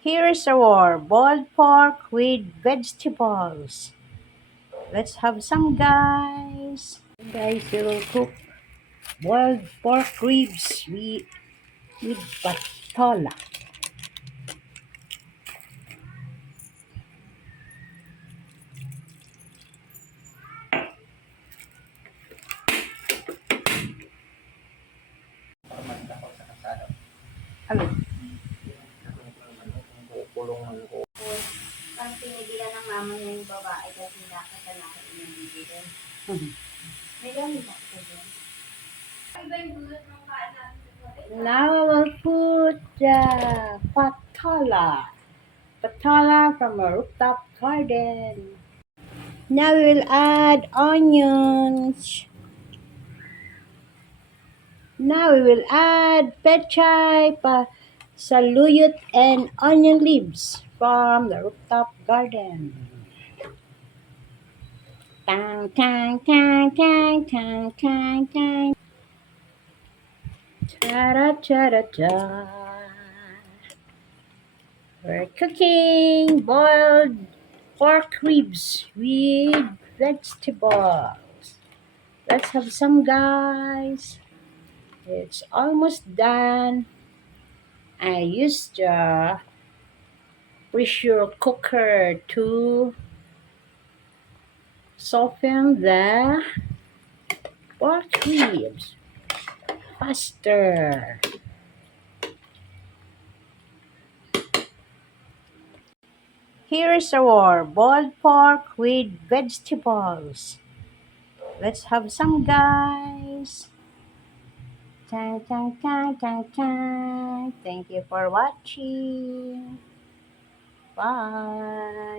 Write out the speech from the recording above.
Here's our boiled pork with vegetables. Let's have some, guys. Guys, we will cook boiled pork ribs with patola. Ano? Pag pinigilan ng mama niya yung babae kasi nakasanakan niya yung bibigyan. May gamit ako sa dyan. Iba yung dulot ng kaan natin. Now I will put the patola. Patola from a rooftop garden. Now we will add onions. Now we will add pechay, saluyot, and onion leaves from the rooftop garden. Tang tang tang tang tang tang tang. Ta ta ta ta. We're cooking boiled pork ribs with vegetables. Let's have some, guys. It's almost done. I used the pressure cooker to soften the pork ribs faster. Here is our boiled pork with vegetables. Let's have some, guys. Tang tang tang tang tang. Thank you for watching. Bye.